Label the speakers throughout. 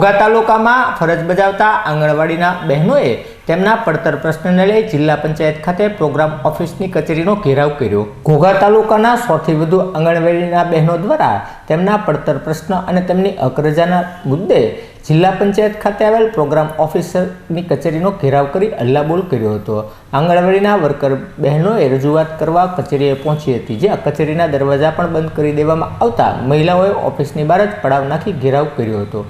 Speaker 1: ઘોઘા તાલુકામાં ફરજ બજાવતા આંગણવાડીના બહેનોએ તેમના પડતર પ્રશ્નને લઈ જિલ્લા પંચાયત ખાતે પ્રોગ્રામ ઓફિસની કચેરીનો ઘેરાવ કર્યો. ઘોઘા તાલુકાના સૌથી વધુ આંગણવાડીના બહેનો દ્વારા તેમના પડતર પ્રશ્ન અને તેમની અકરજાના મુદ્દે જિલ્લા પંચાયત ખાતે આવેલ પ્રોગ્રામ ઓફિસરની કચેરીનો ઘેરાવ કરી હલ્લાબોલ કર્યો હતો. આંગણવાડીના વર્કર બહેનોએ રજૂઆત કરવા કચેરીએ પહોંચી હતી જ્યાં કચેરીના દરવાજા પણ બંધ કરી દેવામાં આવતા મહિલાઓએ ઓફિસની બહાર જ પડાવ નાખી ઘેરાવ કર્યો હતો.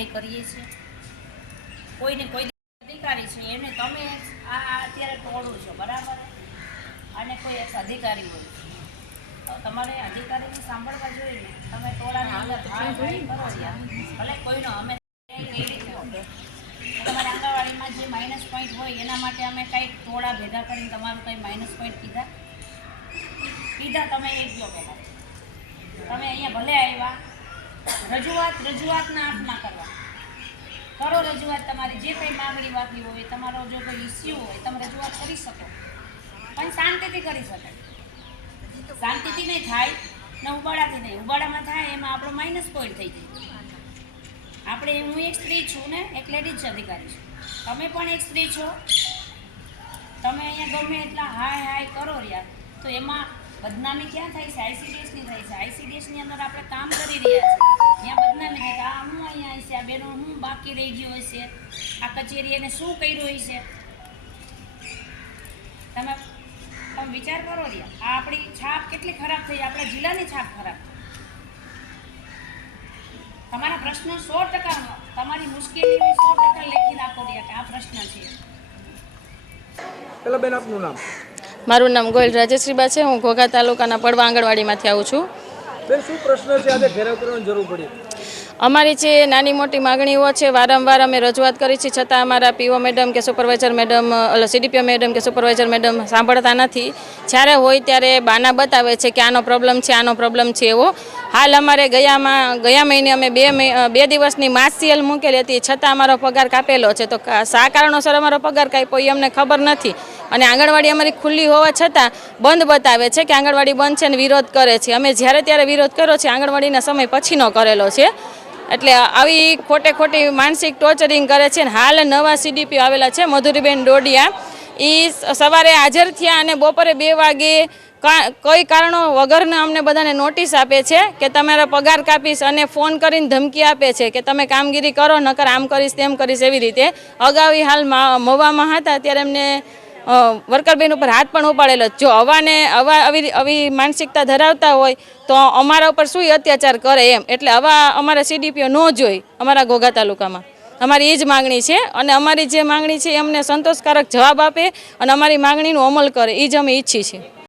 Speaker 2: હાઈ કરીએ છીએ. કોઈને કોઈ અધિકારી છે એને તમે આ અત્યારે ટોળું છો બરાબર? અને કોઈ એક અધિકારી હોય તો તમારે અધિકારીને સાંભળવા જોઈએ ને. તમે કરો ભલે કોઈનો અમે. તમારા આંગણવાડીમાં જે માઇનસ પોઈન્ટ હોય એના માટે અમે કંઈક ટોળા ભેગા કરીને તમારું કંઈ માઇનસ પોઈન્ટ કીધા? કીધા તમે એક જો પહેલાં તમે અહીંયા ભલે આવ્યા. રજૂઆત, રજૂઆતના હાથમાં કરવા. કરો રજૂઆત, તમારી જે કંઈ માગણી વાગી હોય, તમારો જો કોઈ ઇસ્યુ હોય, તમે રજૂઆત કરી શકો. પણ શાંતિથી કરી શકાય. શાંતિથી નહીં થાય ને ઉબાડાથી નહીં. ઉબાડામાં થાય એમાં આપણો માઇનસ પોઈન્ટ થઈ જાય. આપણે હું એક સ્ત્રી છું ને, એક લેડીઝ અધિકારી છું. તમે પણ એક સ્ત્રી છો. તમે અહીંયા ગમે એટલા હાય હાય કરો રહ્યા, તો એમાં બદનામી ક્યાં થાય છે? આઈસીડીએસની થાય છે. આઈસીડીએસની અંદર આપણે કામ કરી રહ્યા છીએ. ત્યાં બદનામી થાય આ હું અહીંયા હશે આ બેનો હું બાકી રહી ગયો હશે આ કચેરી એને શું કર્યું હશે તમે તમે વિચાર કરો રહ્યા આ આપણી છાપ કેટલી ખરાબ થઈ? આપણા જિલ્લાની છાપ ખરાબ તમારા પ્રશ્ન સો ટકા તમારી મુશ્કેલી સો ટકા લેખી રાખો રહ્યા કે આ પ્રશ્ન છે.
Speaker 3: પેલા બેન આપનું નામ.
Speaker 4: મારું નામ ગોયલ રાજેશ્રીબા છે. હું ઘોઘા તાલુકાના પડવા આંગણવાડીમાંથી આવું છું. અમારી જે નાની મોટી માગણીઓ છે વારંવાર અમે રજૂઆત કરી છે છતાં અમારા પીઓ મેડમ કે સુપરવાઇઝર મેડમ સીડીપીઓ મેડમ કે સુપરવાઇઝર મેડમ સાંભળતા નથી. જ્યારે હોય ત્યારે બાના બતાવે છે કે આનો પ્રોબ્લેમ છે આનો પ્રોબ્લેમ છે એવો હાલ અમારે ગયામાં, ગયા મહિને અમે બે બે દિવસની માસિયલ મૂકેલી હતી. છતાં અમારો પગાર કાપેલો છે. તો શા કારણોસર અમારો પગાર કાપ્યો એ અમને ખબર નથી. અને આંગણવાડી અમારી ખુલ્લી હોવા છતાં બંધ બતાવે છે કે આંગણવાડી બંધ છે અને વિરોધ કરે છે. અમે જ્યારે ત્યારે વિરોધ કર્યો છે, આંગણવાડીના સમય પછીનો કરેલો છે. એટલે આવી ખોટે ખોટી માનસિક ટોર્ચરિંગ કરે છે ને હાલ નવા સીડીપી આવેલા છે. મધુરીબેન ડોડિયા એ સવારે હાજર થયા અને બપોરે બે વાગે કોઈ કારણો વગરને અમને બધાને નોટિસ આપે છે કે તમારા પગાર કાપીશ અને ફોન કરીને ધમકી આપે છે કે તમે કામગીરી કરો, નકર આમ કરીશ, તેમ કરીશ એવી રીતે. અગાઉ હાલ મવામાં હતા, ત્યારે એમને વર્કરબેન ઉપર હાથ પણ ઉપાડેલો જો. હવાને, હવા આવી આવી માનસિકતા ધરાવતા હોય, તો અમારા ઉપર શું અત્યાચાર કરે એમ. એટલે હવા અમારા સીડીપીઓ ન જોઈ, અમારા ઘોઘા તાલુકામાં. અમારી એ જ માગણી છે અને અમારી જે માગણી છે એ અમને સંતોષકારક જવાબ આપે અને અમારી માગણીનો અમલ કરે, એ જ અમે ઈચ્છી છીએ.